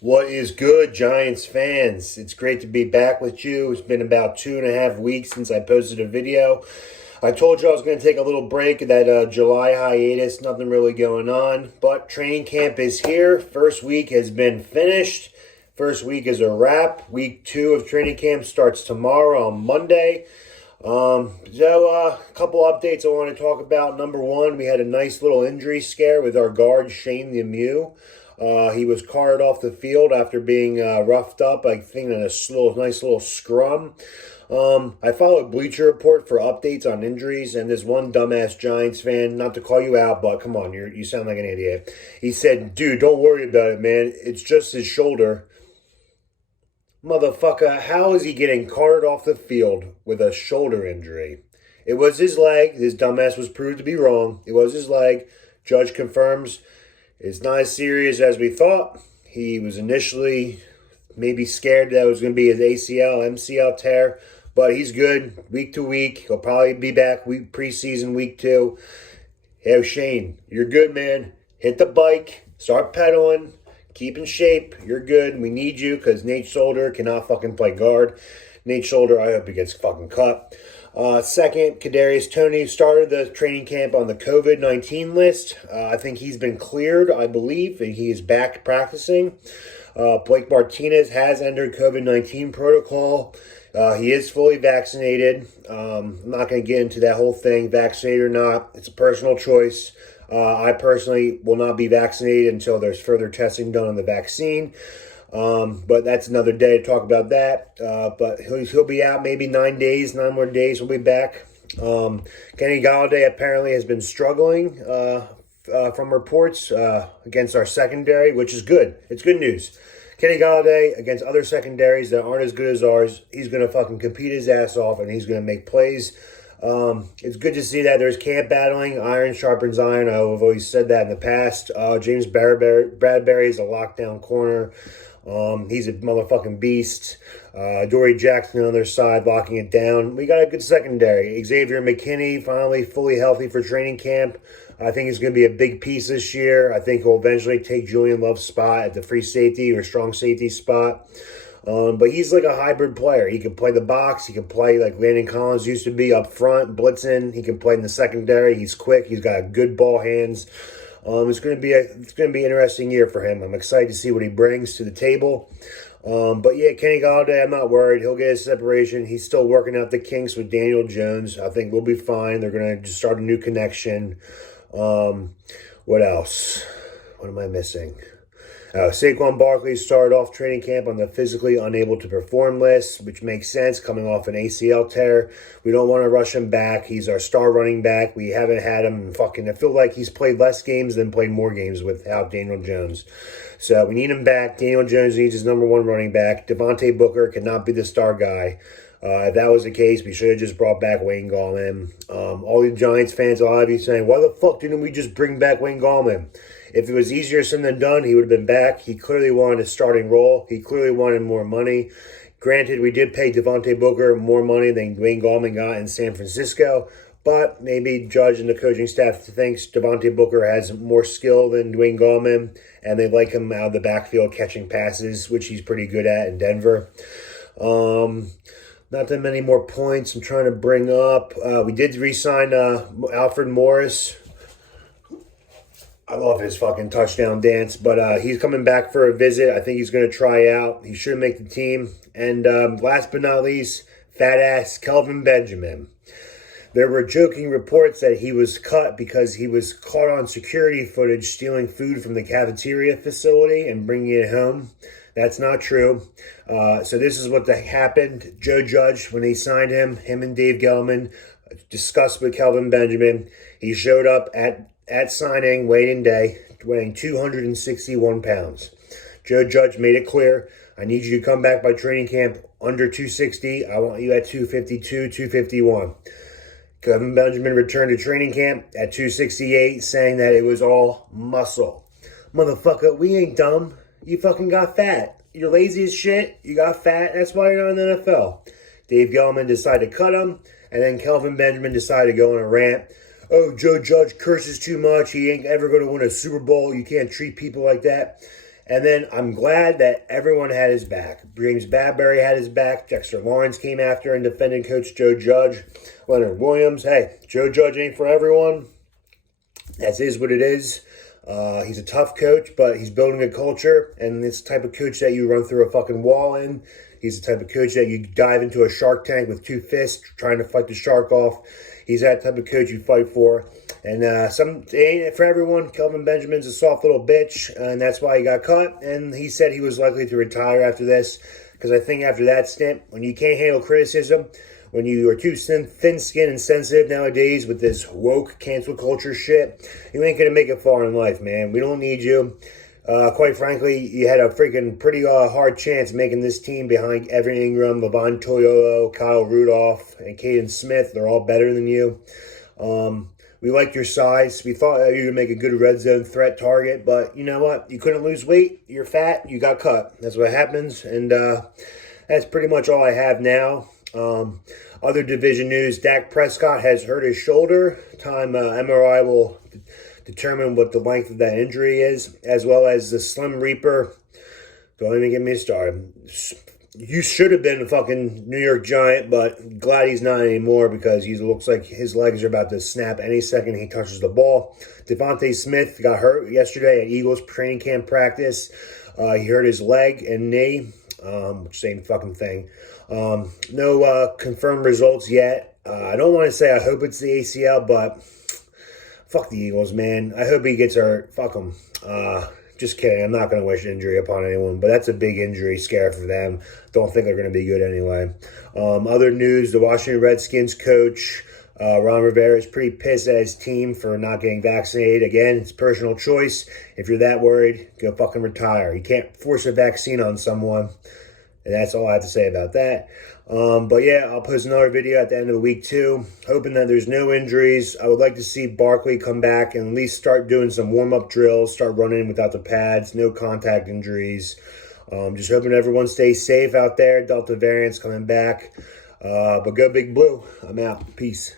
What is good, Giants fans? It's great to be back with you. It's been about 2.5 weeks since I posted a video. I told you I was going to take a little break of that July hiatus. Nothing really going on, but training camp is here. First week has been finished. First week is a wrap. Week 2 of training camp starts tomorrow on Monday. A couple updates I want to talk about. Number one, we had a nice little injury scare with our guard, Shane Lemeuix. He was carted off the field after being roughed up, I think, in a nice little scrum. I followed Bleacher Report for updates on injuries, and this one dumbass Giants fan, not to call you out, but come on, you sound like an idiot. He said, dude, don't worry about it, man. It's just his shoulder. Motherfucker, how is he getting carted off the field with a shoulder injury? It was his leg. His dumbass was proved to be wrong. It was his leg. Judge confirms it's not as serious as we thought. He was initially maybe scared that it was going to be his ACL, MCL tear, but he's good week to week. He'll probably be back preseason week 2. Hey, Shane, you're good, man. Hit the bike. Start pedaling. Keep in shape. You're good. We need you because Nate Solder cannot fucking play guard. Nate Solder, I hope he gets fucking cut. Second, Kadarius Toney started the training camp on the COVID-19 list. I think he's been cleared, I believe, and he is back practicing. Blake Martinez has entered COVID-19 protocol. He is fully vaccinated. I'm not going to get into that whole thing, vaccinated or not. It's a personal choice. I personally will not be vaccinated until there's further testing done on the vaccine. But that's another day to talk about that. But he'll be out maybe 9 more days. We'll be back. Kenny Galladay apparently has been struggling from reports against our secondary, which is good. It's good news. Kenny Galladay against other secondaries that aren't as good as ours, he's going to fucking compete his ass off and he's going to make plays. It's good to see that there's camp battling. Iron sharpens iron. I've always said that in the past. James Bradbury is a lockdown corner. He's a motherfucking beast. Dory Jackson on the other side locking it down. We got a good secondary. Xavier McKinney finally fully healthy for training camp. I think he's going to be a big piece this year. I think he'll eventually take Julian Love's spot at the free safety or strong safety spot. But he's like a hybrid player. He can play the box. He can play like Landon Collins used to be up front, blitzing. He can play in the secondary. He's quick. He's got good ball hands. It's going to be an interesting year for him. I'm excited to see what he brings to the table. But yeah, Kenny Galladay, I'm not worried. He'll get his separation. He's still working out the kinks with Daniel Jones. I think we'll be fine. They're going to just start a new connection. What else? What am I missing? Saquon Barkley started off training camp on the physically unable to perform list, which makes sense coming off an ACL tear. We don't want to rush him back. He's our star running back. We haven't had him I feel like he's played less games than played more games without Daniel Jones. So we need him back. Daniel Jones needs his number one running back. Devonte Booker cannot be the star guy. If that was the case, we should have just brought back Wayne Gallman. All the Giants fans will have you saying, why the fuck didn't we just bring back Wayne Gallman? If it was easier said than done, he would have been back. He clearly wanted a starting role. He clearly wanted more money. Granted, we did pay Devonte Booker more money than Wayne Gallman got in San Francisco, but maybe Judge and the coaching staff thinks Devonte Booker has more skill than Dwayne Gallman, and they like him out of the backfield catching passes, which he's pretty good at in Denver. Not that many more points I'm trying to bring up. We did re-sign Alfred Morris. I love his fucking touchdown dance, but he's coming back for a visit. I think he's going to try out. He should make the team. And last but not least, fat ass Kelvin Benjamin. There were joking reports that he was cut because he was caught on security footage stealing food from the cafeteria facility and bringing it home. That's not true. So this is what happened. Joe Judge, when they signed him and Dave Gettleman discussed with Kelvin Benjamin. He showed up at signing, weigh-in day, weighing 261 pounds. Joe Judge made it clear, I need you to come back by training camp under 260. I want you at 252, 251. Kelvin Benjamin returned to training camp at 268, saying that it was all muscle. Motherfucker, we ain't dumb. You fucking got fat. You're lazy as shit. You got fat. That's why you're not in the NFL. Dave Gettleman decided to cut him, and then Kelvin Benjamin decided to go on a rant. Oh, Joe Judge curses too much. He ain't ever going to win a Super Bowl. You can't treat people like that. And then I'm glad that everyone had his back. James Badbury had his back. Dexter Lawrence came after and defended Coach Joe Judge. Leonard Williams. Hey, Joe Judge ain't for everyone. That is what it is. He's a tough coach, but he's building a culture, and it's the type of coach that you run through a fucking wall in. He's the type of coach that you dive into a shark tank with 2 fists trying to fight the shark off. He's that type of coach you fight for. And it ain't for everyone. Kelvin Benjamin's a soft little bitch, and that's why he got cut. And he said he was likely to retire after this, because I think after that stint, when you can't handle criticism, when you are too thin-skinned and sensitive nowadays with this woke cancel culture shit, you ain't going to make it far in life, man. We don't need you. Quite frankly, you had a freaking pretty hard chance making this team behind Evan Ingram, Levon Toyolo, Kyle Rudolph, and Caden Smith. They're all better than you. We liked your size. We thought you would make a good red zone threat target, but you know what? You couldn't lose weight. You're fat. You got cut. That's what happens, and that's pretty much all I have now. Other division news, Dak Prescott has hurt his shoulder. MRI will determine what the length of that injury is, as well as the Slim Reaper. Don't even get me started. You should have been a fucking New York Giant, but glad he's not anymore, because he looks like his legs are about to snap any second he touches the ball. Devonte Smith got hurt yesterday at Eagles training camp practice. He hurt his leg and knee. Same fucking thing. No confirmed results yet. I don't want to say I hope it's the ACL, but fuck the Eagles, man. I hope he gets hurt. Fuck him. Just kidding. I'm not going to wish injury upon anyone, but that's a big injury scare for them. Don't think they're going to be good anyway. Other news, the Washington Redskins coach, Ron Rivera, is pretty pissed at his team for not getting vaccinated. Again, it's personal choice. If you're that worried, go fucking retire. You can't force a vaccine on someone. And that's all I have to say about that. But yeah, I'll post another video at the end of the week too, hoping that there's no injuries. I would like to see Barkley come back and at least start doing some warm-up drills, start running without the pads, no contact injuries. Just hoping everyone stays safe out there. Delta variant's coming back. But go Big Blue. I'm out. Peace.